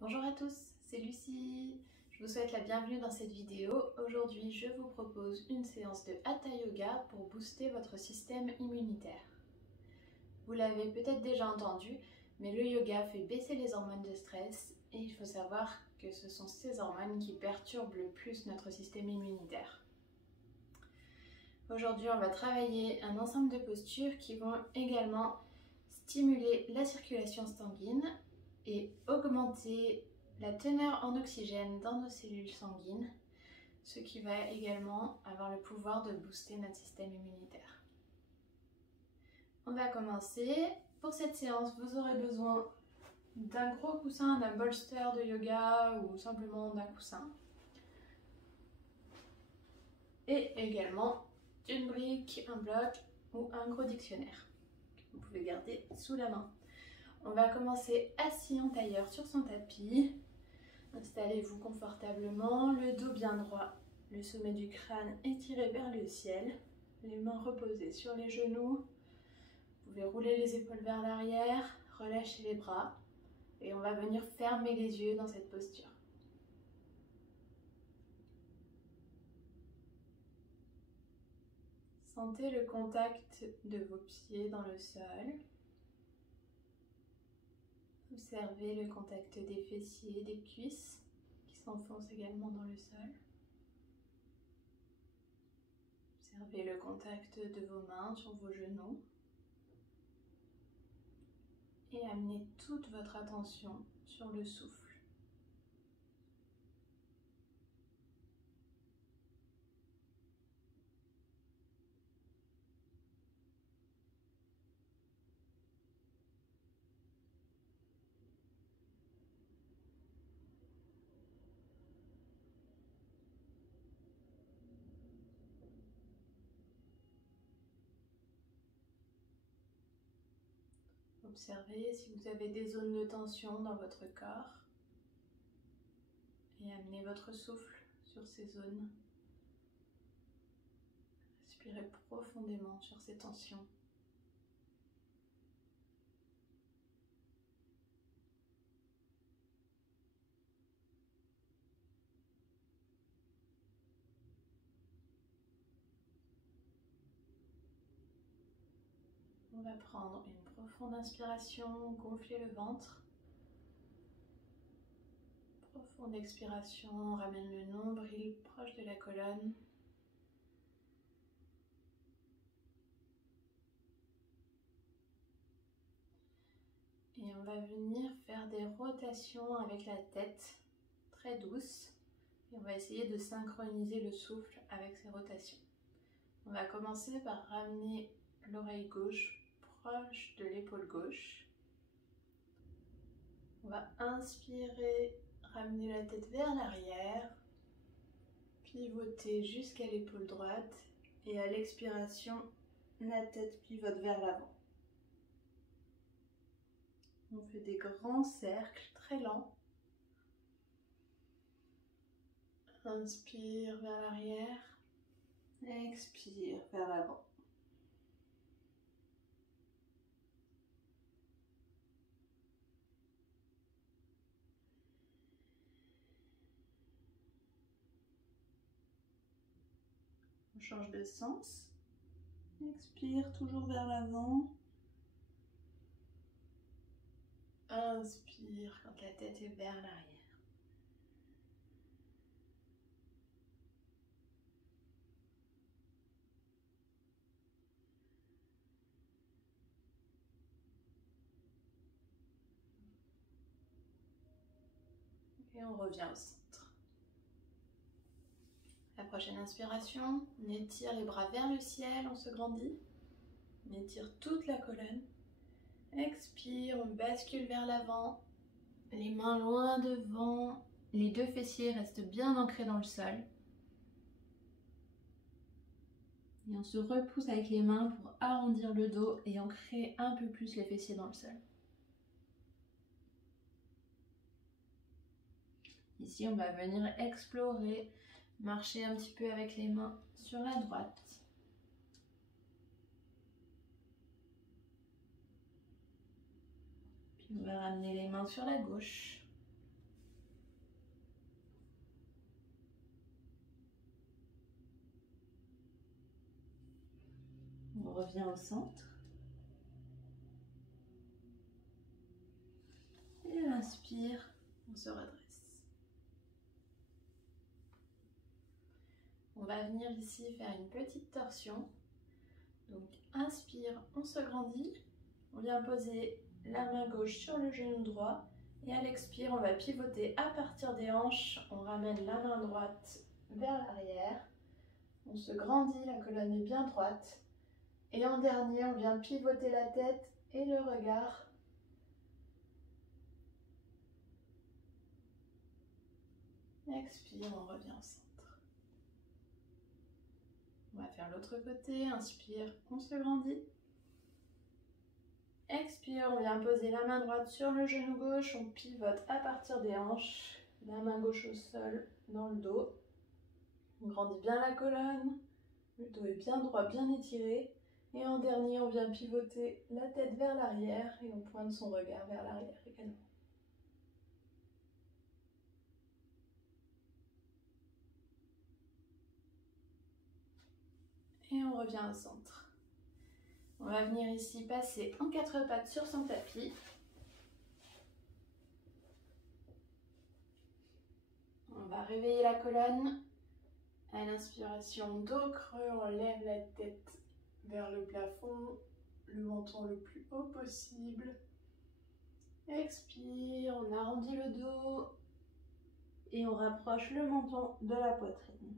Bonjour à tous, c'est Lucie. Je vous souhaite la bienvenue dans cette vidéo. Aujourd'hui, je vous propose une séance de Hatha Yoga pour booster votre système immunitaire. Vous l'avez peut-être déjà entendu, mais le yoga fait baisser les hormones de stress et il faut savoir que ce sont ces hormones qui perturbent le plus notre système immunitaire. Aujourd'hui, on va travailler un ensemble de postures qui vont également stimuler la circulation sanguine et augmenter la teneur en oxygène dans nos cellules sanguines, ce qui va également avoir le pouvoir de booster notre système immunitaire. On va commencer. Pour cette séance, vous aurez besoin d'un gros coussin, d'un bolster de yoga ou simplement d'un coussin. Et également d'une brique, un bloc ou un gros dictionnaire que vous pouvez garder sous la main. On va commencer assis en tailleur sur son tapis. Installez-vous confortablement, le dos bien droit, le sommet du crâne étiré vers le ciel, les mains reposées sur les genoux. Vous pouvez rouler les épaules vers l'arrière, relâcher les bras et on va venir fermer les yeux dans cette posture. Sentez le contact de vos pieds dans le sol. Observez le contact des fessiers, des cuisses qui s'enfoncent également dans le sol. Observez le contact de vos mains sur vos genoux. Et amenez toute votre attention sur le souffle. Observez si vous avez des zones de tension dans votre corps et amenez votre souffle sur ces zones. Respirez profondément sur ces tensions. On va prendre une profonde inspiration, gonfler le ventre. Profonde expiration, on ramène le nombril proche de la colonne. Et on va venir faire des rotations avec la tête, très douces. Et on va essayer de synchroniser le souffle avec ces rotations. On va commencer par ramener l'oreille gauche proche de l'épaule gauche. On va inspirer, ramener la tête vers l'arrière, pivoter jusqu'à l'épaule droite et à l'expiration, la tête pivote vers l'avant. On fait des grands cercles très lents. Inspire vers l'arrière, expire vers l'avant. On change de sens. Expire toujours vers l'avant. Inspire quand la tête est vers l'arrière. Et on revient au centre. La prochaine inspiration, on étire les bras vers le ciel, on se grandit. On étire toute la colonne. Expire, on bascule vers l'avant. Les mains loin devant. Les deux fessiers restent bien ancrés dans le sol. Et on se repousse avec les mains pour arrondir le dos et ancrer un peu plus les fessiers dans le sol. Ici, on va venir explorer, marcher un petit peu avec les mains sur la droite. Puis on va ramener les mains sur la gauche. revient au centre. Et à l'inspire, on se redresse. On va venir ici faire une petite torsion. Donc inspire, on se grandit. On vient poser la main gauche sur le genou droit. Et à l'expire, on va pivoter à partir des hanches. On ramène la main droite vers l'arrière. On se grandit, la colonne est bien droite. Et en dernier, on vient pivoter la tête et le regard. Expire, on revient au centre. On va faire l'autre côté. Inspire, on se grandit. Expire, on vient poser la main droite sur le genou gauche. On pivote à partir des hanches. La main gauche au sol, dans le dos. On grandit bien la colonne. Le dos est bien droit, bien étiré. Et en dernier, on vient pivoter la tête vers l'arrière et on pointe son regard vers l'arrière également. Et on revient au centre. On va venir ici passer en 4 pattes sur son tapis. On va réveiller la colonne. À l'inspiration, dos creux, on lève la tête vers le plafond, le menton le plus haut possible. Expire, on arrondit le dos et on rapproche le menton de la poitrine.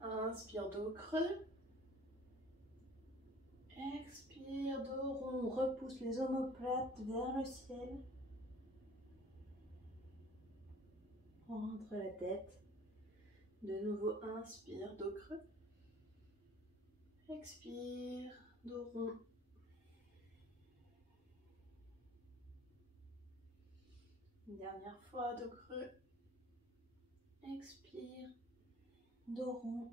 Inspire, dos creux. Expire, dos rond, on repousse les omoplates vers le ciel. On rentre la tête. De nouveau, inspire, dos creux. Expire, dos rond. Une dernière fois, dos creux. Expire, dos rond.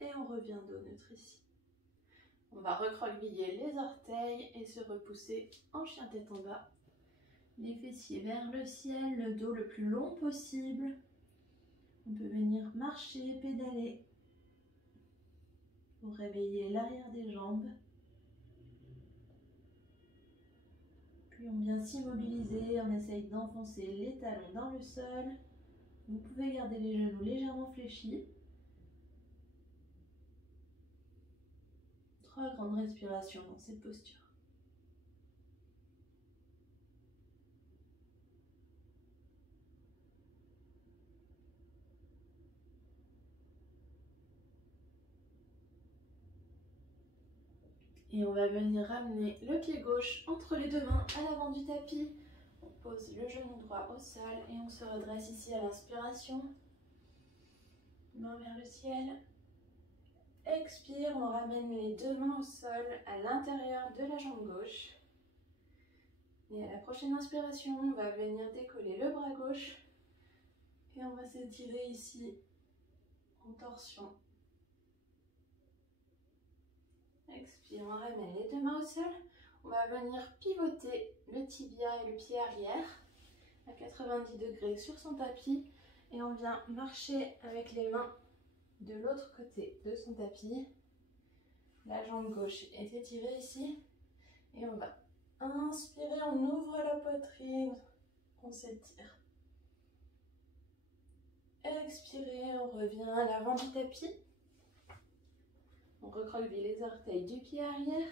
Et on revient dos neutre ici. On va recroqueviller les orteils et se repousser en chien tête en bas. Les fessiers vers le ciel, le dos le plus long possible. On peut venir marcher, pédaler pour réveiller l'arrière des jambes. Puis on vient s'immobiliser, on essaye d'enfoncer les talons dans le sol. Vous pouvez garder les genoux légèrement fléchis. 3 grandes respirations dans cette posture. Et on va venir ramener le pied gauche entre les 2 mains à l'avant du tapis. On pose le genou droit au sol et on se redresse ici à l'inspiration. Main vers le ciel. Expire, on ramène les 2 mains au sol à l'intérieur de la jambe gauche. Et à la prochaine inspiration, on va venir décoller le bras gauche. Et on va s'étirer ici en torsion. Expire, on ramène les 2 mains au sol. On va venir pivoter le tibia et le pied arrière à 90 degrés sur son tapis. Et on vient marcher avec les mains de l'autre côté de son tapis. La jambe gauche est étirée ici. Et on va inspirer, on ouvre la poitrine, on s'étire. Expirez, on revient à l'avant du tapis. On recroqueville les orteils du pied arrière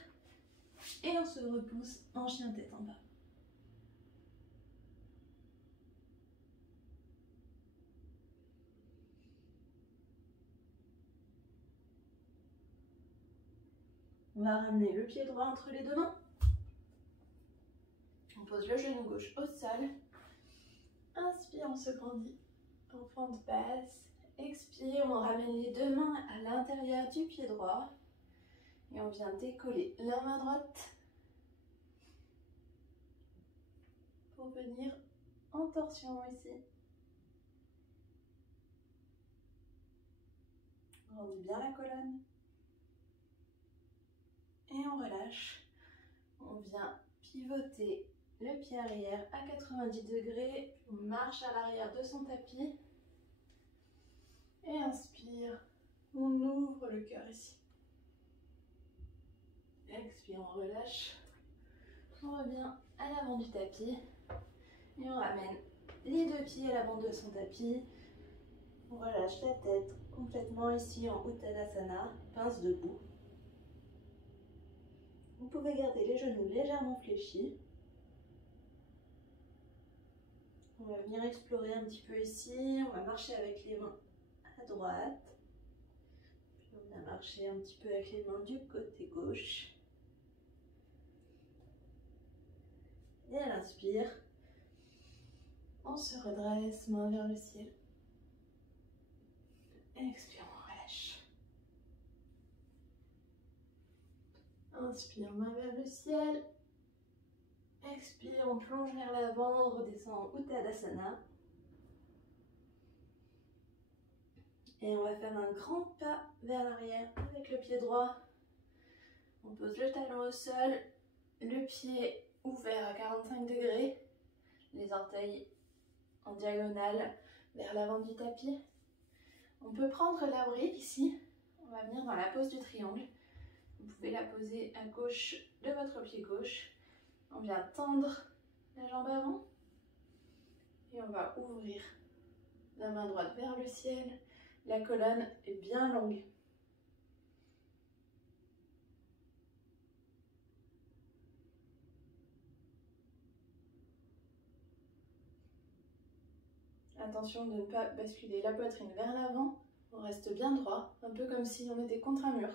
et on se repousse en chien tête en bas. On va ramener le pied droit entre les 2 mains. On pose le genou gauche au sol. Inspire, on se grandit en fente basse. Expire, on ramène les 2 mains à l'intérieur du pied droit. Et on vient décoller la main droite pour venir en torsion ici. On grandit bien la colonne. Et on relâche. On vient pivoter le pied arrière à 90 degrés. On marche à l'arrière de son tapis. Et inspire, on ouvre le cœur ici. Expire, on relâche. On revient à l'avant du tapis. Et on ramène les deux pieds à l'avant de son tapis. On relâche la tête complètement ici en Uttanasana, pince debout. Vous pouvez garder les genoux légèrement fléchis. On va venir explorer un petit peu ici. On va marcher avec les mains à droite. Puis on va marcher un petit peu avec les mains du côté gauche. Et à l'inspire, on se redresse, main vers le ciel. Expire, on relâche. Inspire, main vers le ciel. Expire, on plonge vers l'avant, on redescend en Uttanasana. Et on va faire un grand pas vers l'arrière avec le pied droit. On pose le talon au sol, le pied ouvert à 45 degrés, les orteils en diagonale vers l'avant du tapis. On peut prendre la brique ici. On va venir dans la pose du triangle. Vous pouvez la poser à gauche de votre pied gauche. On vient tendre la jambe avant et on va ouvrir la main droite vers le ciel. La colonne est bien longue. Attention de ne pas basculer la poitrine vers l'avant. On reste bien droit, un peu comme si on était contre un mur.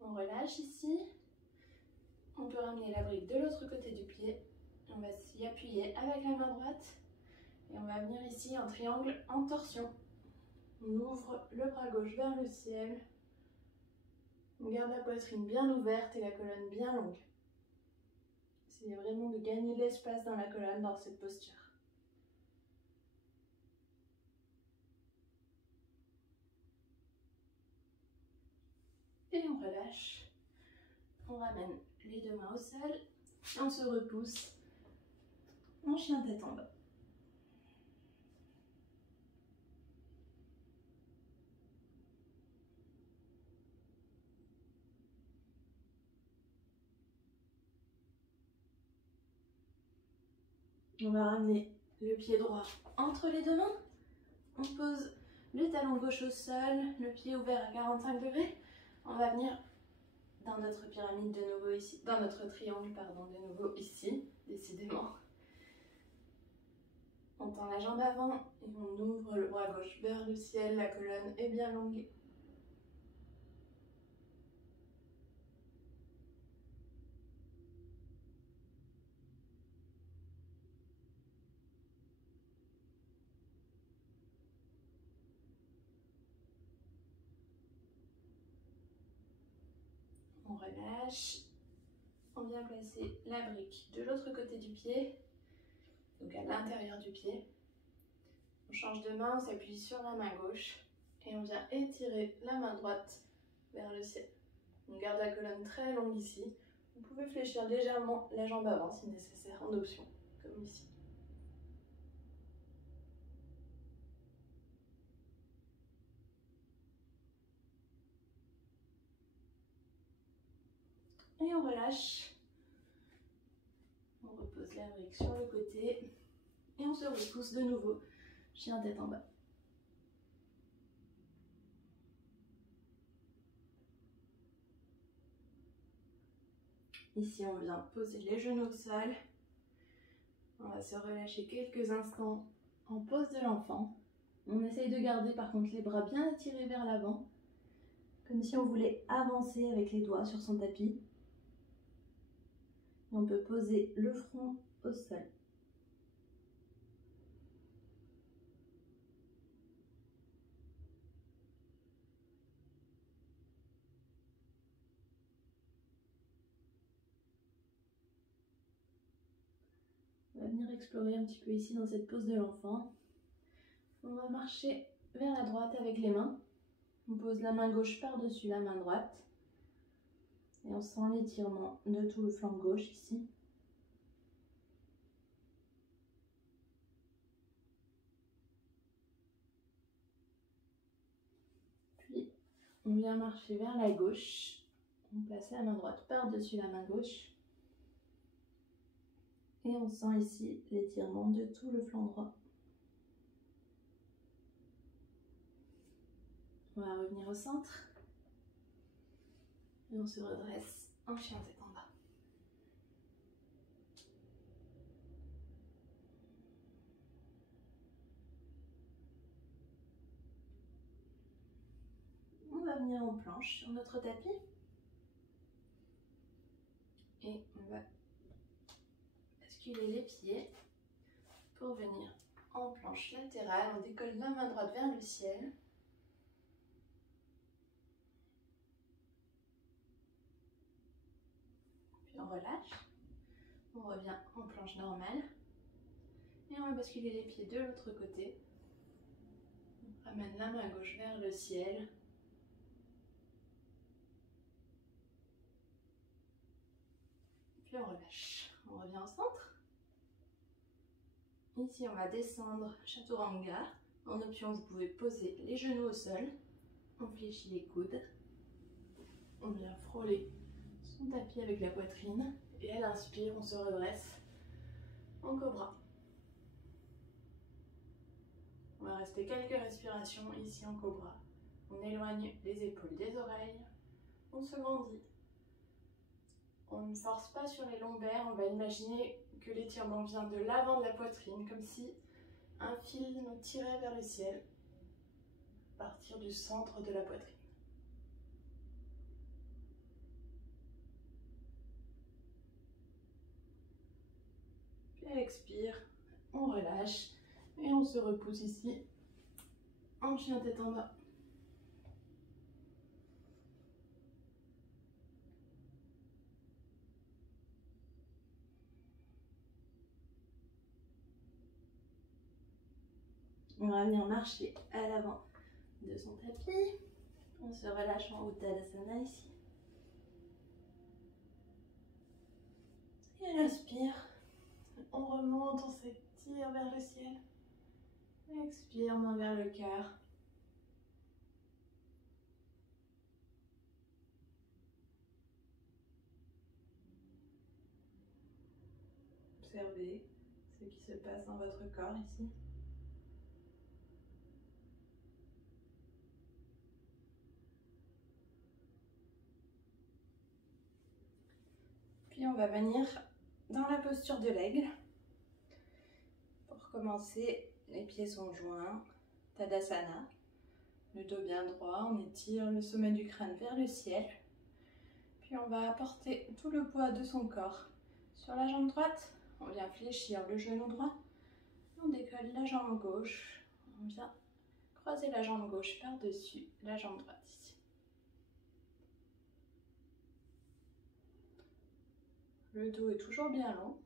On relâche ici. On peut ramener la brique de l'autre côté du pied. On va s'y appuyer avec la main droite. Et on va venir ici en triangle en torsion. On ouvre le bras gauche vers le ciel. On garde la poitrine bien ouverte et la colonne bien longue. Essayez vraiment de gagner de l'espace dans la colonne dans cette posture. Et on relâche. On ramène les deux mains au sol. Et on se repousse en chien tête en bas. On va ramener le pied droit entre les deux mains. On pose le talon gauche au sol, le pied ouvert à 45 degrés. On va venir dans notre pyramide de nouveau ici, dans notre triangle, pardon, de nouveau ici, décidément. On tend la jambe avant et on ouvre le bras gauche vers le ciel, la colonne est bien longue. On relâche. On vient placer la brique de l'autre côté du pied, donc à l'intérieur du pied. On change de main, on s'appuie sur la main gauche et on vient étirer la main droite vers le ciel. On garde la colonne très longue ici. Vous pouvez fléchir légèrement la jambe avant si nécessaire, en option, comme ici. Et on relâche. On repose la brique sur le côté. Et on se repousse de nouveau, chien tête en bas. Ici, on vient poser les genoux au sol. On va se relâcher quelques instants en pose de l'enfant. On essaye de garder par contre les bras bien étirés vers l'avant, comme si on voulait avancer avec les doigts sur son tapis. Et on peut poser le front au sol. On va venir explorer un petit peu ici dans cette pose de l'enfant. On va marcher vers la droite avec les mains. On pose la main gauche par-dessus la main droite. Et on sent l'étirement de tout le flanc gauche ici. On vient marcher vers la gauche. On place la main droite par-dessus la main gauche. Et on sent ici l'étirement de tout le flanc droit. On va revenir au centre. Et on se redresse en chien tête en bas. On va venir en planche sur notre tapis. Et on va basculer les pieds pour venir en planche latérale. On décolle la main droite vers le ciel. Puis on relâche. On revient en planche normale. Et on va basculer les pieds de l'autre côté. On ramène la main gauche vers le ciel. Puis on relâche. On revient au centre. Ici, on va descendre chaturanga. En option, vous pouvez poser les genoux au sol. On fléchit les coudes. On vient frôler son tapis avec la poitrine. Et à l'inspire, on se redresse en cobra. On va rester quelques respirations ici en cobra. On éloigne les épaules des oreilles. On se grandit. On ne force pas sur les lombaires. On va imaginer que l'étirement vient de l'avant de la poitrine, comme si un fil nous tirait vers le ciel, à partir du centre de la poitrine. Puis à l'expire, on relâche et on se repousse ici en chien tête en bas. On va venir marcher à l'avant de son tapis. On se relâche en Uttanasana ici. Et à l'inspire, on remonte, on s'étire vers le ciel. Expire, main vers le cœur. Observez ce qui se passe dans votre corps ici. Puis on va venir dans la posture de l'aigle. Pour commencer, les pieds sont joints, Tadasana. Le dos bien droit, on étire le sommet du crâne vers le ciel. Puis on va apporter tout le poids de son corps sur la jambe droite. On vient fléchir le genou droit. On décolle la jambe gauche. On vient croiser la jambe gauche par-dessus la jambe droite ici. Le dos est toujours bien long.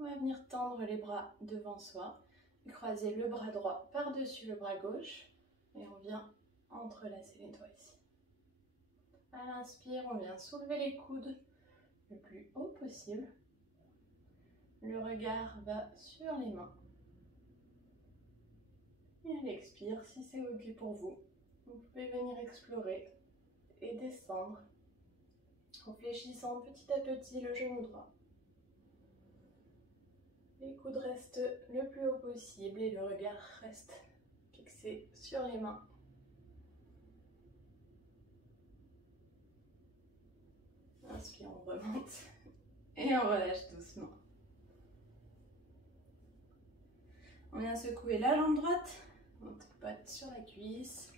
On va venir tendre les bras devant soi. Croiser le bras droit par-dessus le bras gauche. Et on vient entrelacer les doigts ici. À l'inspire, on vient soulever les coudes le plus haut possible. Le regard va sur les mains. Et à l'expire, si c'est ok pour vous, vous pouvez venir explorer et descendre en fléchissant petit à petit le genou droit. Les coudes restent le plus haut possible et le regard reste fixé sur les mains. Inspire, on remonte et on relâche doucement. On vient secouer la jambe droite, on tapote sur la cuisse.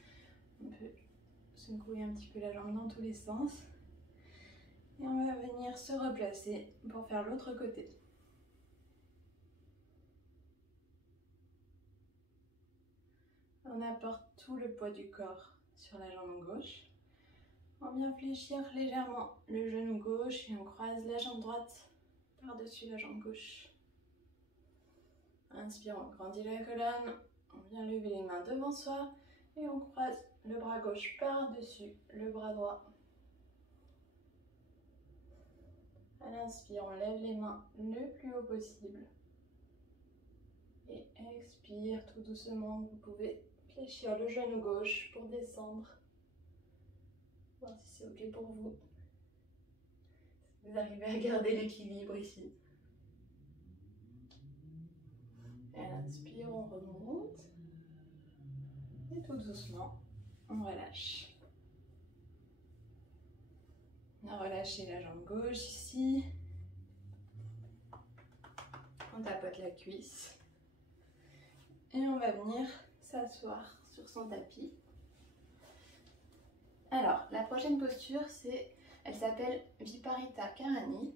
On peut secouer un petit peu la jambe dans tous les sens. Et on va venir se replacer pour faire l'autre côté. On apporte tout le poids du corps sur la jambe gauche. On vient fléchir légèrement le genou gauche et on croise la jambe droite par-dessus la jambe gauche. Inspire, on grandit la colonne. On vient lever les mains devant soi et on croise le bras gauche par-dessus le bras droit. À l'inspire, on lève les mains le plus haut possible. Et expire tout doucement, vous pouvez fléchir le genou gauche pour descendre Voir si c'est ok pour vous. Vous arrivez à garder l'équilibre ici. Et à l'inspire, on remonte. Et tout doucement, on relâche. On a relâché la jambe gauche ici. On tapote la cuisse. Et on va venir s'asseoir sur son tapis. Alors, la prochaine posture, elle s'appelle Viparita Karani.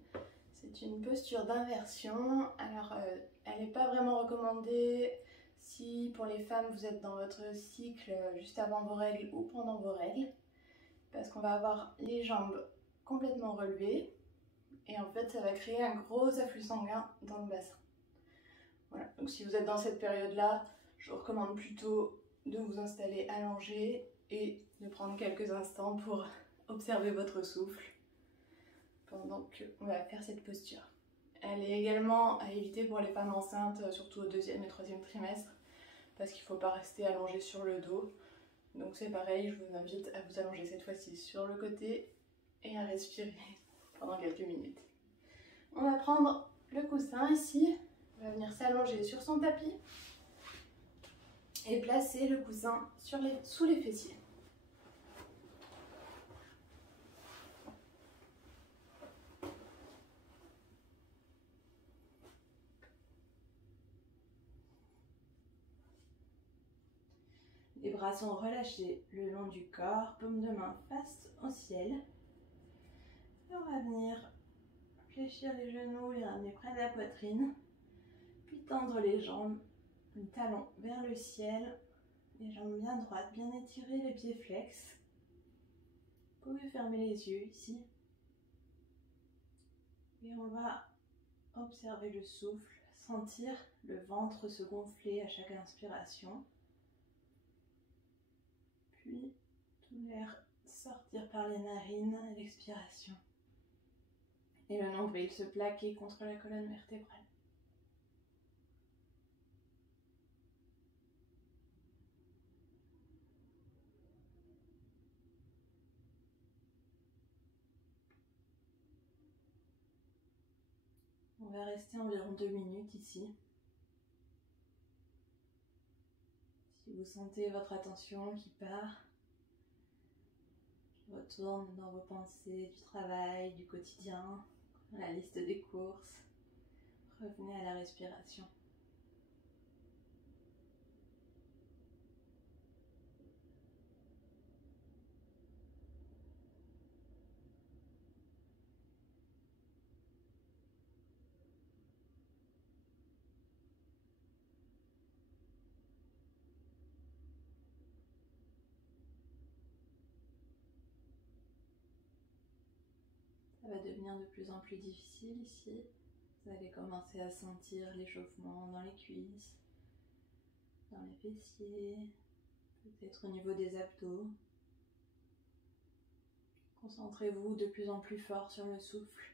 C'est une posture d'inversion. Alors, elle n'est pas vraiment recommandée si pour les femmes vous êtes dans votre cycle juste avant vos règles ou pendant vos règles. Parce qu'on va avoir les jambes complètement relevées. Et en fait, ça va créer un gros afflux sanguin dans le bassin. Voilà, donc si vous êtes dans cette période-là, je vous recommande plutôt de vous installer allongé et de prendre quelques instants pour observer votre souffle pendant qu'on va faire cette posture. Elle est également à éviter pour les femmes enceintes, surtout au 2e et 3e trimestre, parce qu'il ne faut pas rester allongé sur le dos. Donc c'est pareil, je vous invite à vous allonger cette fois-ci sur le côté et à respirer pendant quelques minutes. On va prendre le coussin ici. On va venir s'allonger sur son tapis et placer le coussin sous les fessiers. Les bras sont relâchés le long du corps, paume de main face au ciel. Et on va venir fléchir les genoux, les ramener près de la poitrine, puis tendre les jambes, le talon vers le ciel. Les jambes bien droites, bien étirées, les pieds flex. Vous pouvez fermer les yeux ici. Et on va observer le souffle, sentir le ventre se gonfler à chaque inspiration. Puis tout l'air sortir par les narines à l'expiration. Et le nombril se plaquer contre la colonne vertébrale. On va rester environ 2 minutes ici. Si vous sentez votre attention qui part, qui retourne dans vos pensées du travail, du quotidien, la liste des courses, revenez à la respiration. Ça va devenir de plus en plus difficile ici. Vous allez commencer à sentir l'échauffement dans les cuisses, dans les fessiers, peut-être au niveau des abdos. Concentrez-vous de plus en plus fort sur le souffle.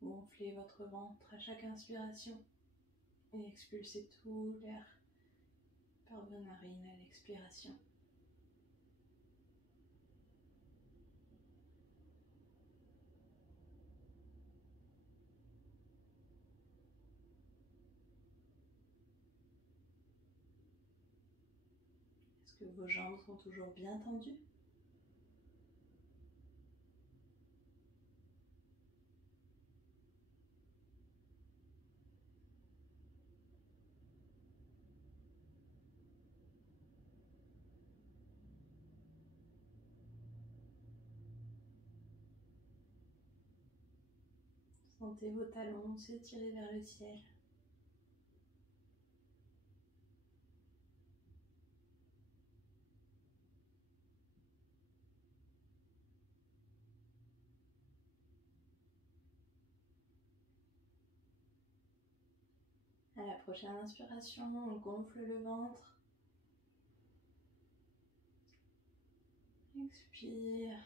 Gonflez votre ventre à chaque inspiration et expulsez tout l'air par vos narines à l'expiration. Est-ce que vos jambes sont toujours bien tendues ? Sentez vos talons s'étirer vers le ciel. À la prochaine inspiration, on gonfle le ventre. Expire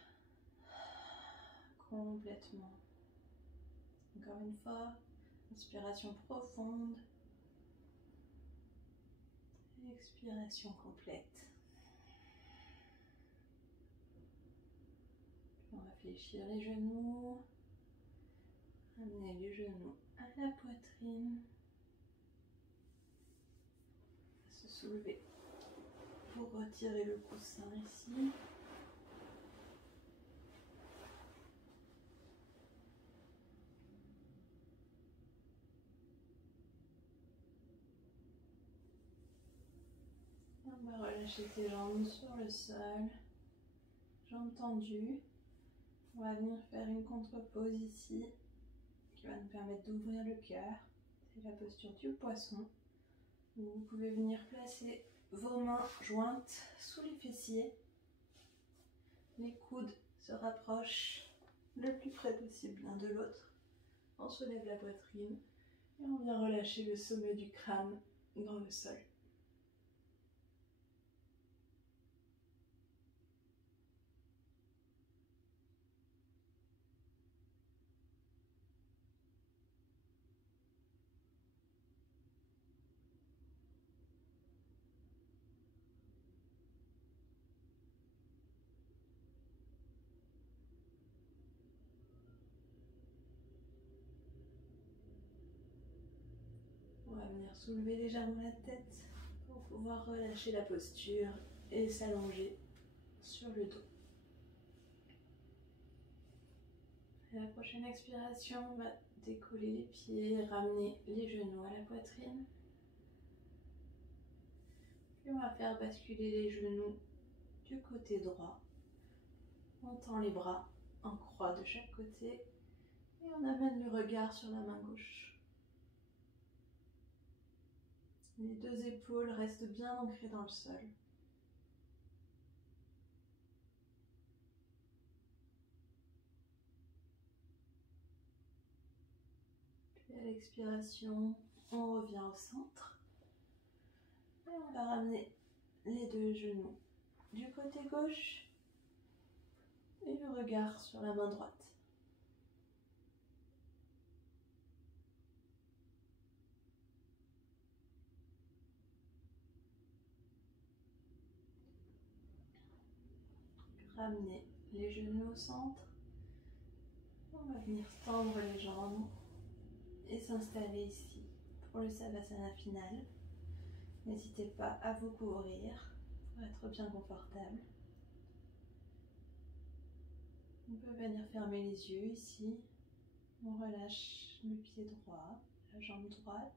complètement. Encore une fois, inspiration profonde. Expiration complète. fléchir les genoux. Amener les genoux à la poitrine. Se soulever pour retirer le coussin ici. On va relâcher tes jambes sur le sol, jambes tendues. On va venir faire une contre-pose ici qui va nous permettre d'ouvrir le cœur. C'est la posture du poisson. Vous pouvez venir placer vos mains jointes sous les fessiers. Les coudes se rapprochent le plus près possible l'un de l'autre. On soulève la poitrine et on vient relâcher le sommet du crâne dans le sol. On va venir soulever légèrement la tête pour pouvoir relâcher la posture et s'allonger sur le dos. À la prochaine expiration, on va décoller les pieds, ramener les genoux à la poitrine. Puis on va faire basculer les genoux du côté droit. On tend les bras en croix de chaque côté et on amène le regard sur la main gauche. Les deux épaules restent bien ancrées dans le sol. Puis à l'expiration, on revient au centre. Et on va ramener les deux genoux du côté gauche et le regard sur la main droite. Ramener les genoux au centre. On va venir tendre les jambes et s'installer ici pour le Savasana final. N'hésitez pas à vous couvrir pour être bien confortable. On peut venir fermer les yeux ici. On relâche le pied droit, la jambe droite,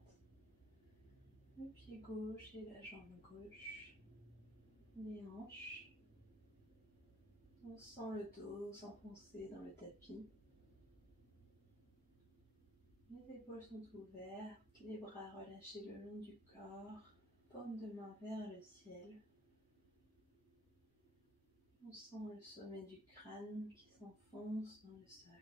le pied gauche et la jambe gauche, les hanches. On sent le dos s'enfoncer dans le tapis. Les épaules sont ouvertes, les bras relâchés le long du corps, paume de main vers le ciel. On sent le sommet du crâne qui s'enfonce dans le sol.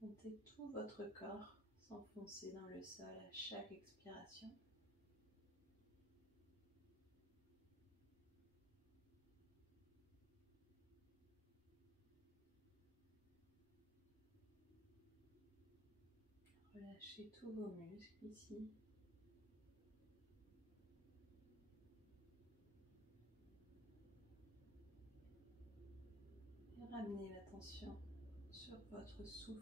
Sentez tout votre corps s'enfoncer dans le sol à chaque expiration. Relâchez tous vos muscles ici. Et ramenez l'attention sur votre souffle.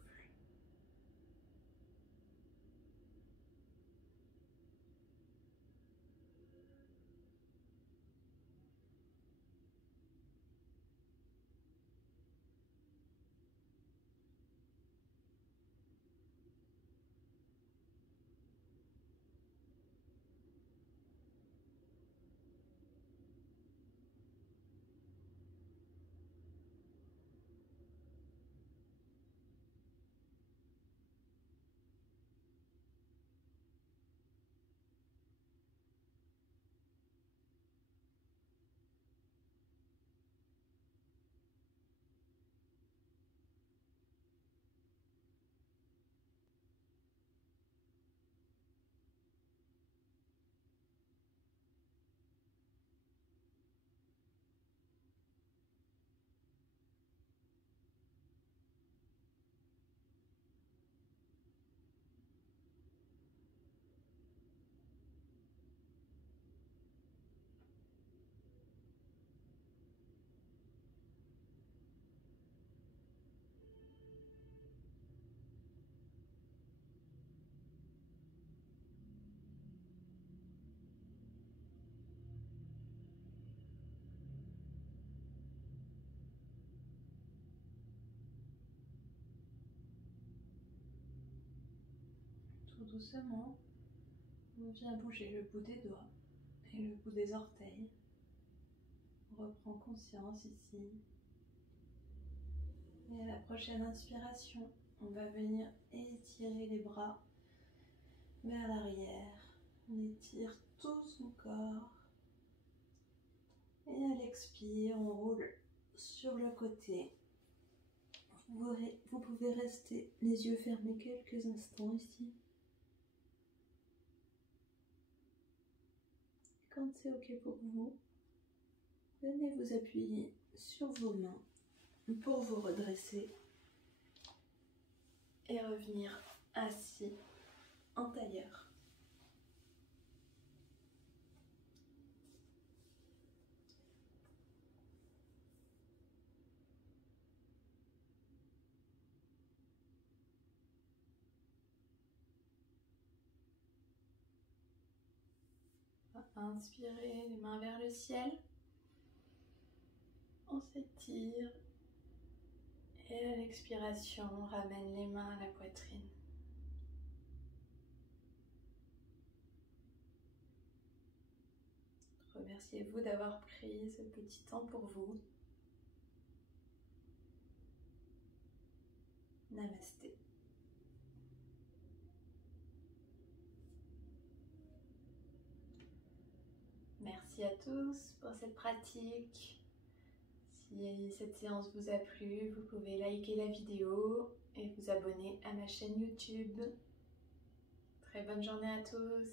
doucement, on vient bouger le bout des doigts et le bout des orteils. On reprend conscience ici. Et à la prochaine inspiration, on va venir étirer les bras vers l'arrière. On étire tout son corps. Et à l'expire, on roule sur le côté. Vous pouvez rester les yeux fermés quelques instants ici. Quand c'est OK pour vous, venez vous appuyer sur vos mains pour vous redresser et revenir assis en tailleur. Inspirez, les mains vers le ciel. On s'étire. Et à l'expiration, on ramène les mains à la poitrine. Remerciez-vous d'avoir pris ce petit temps pour vous. Namasté. Merci à tous pour cette pratique. Si cette séance vous a plu, vous pouvez liker la vidéo et vous abonner à ma chaîne YouTube. Très bonne journée à tous.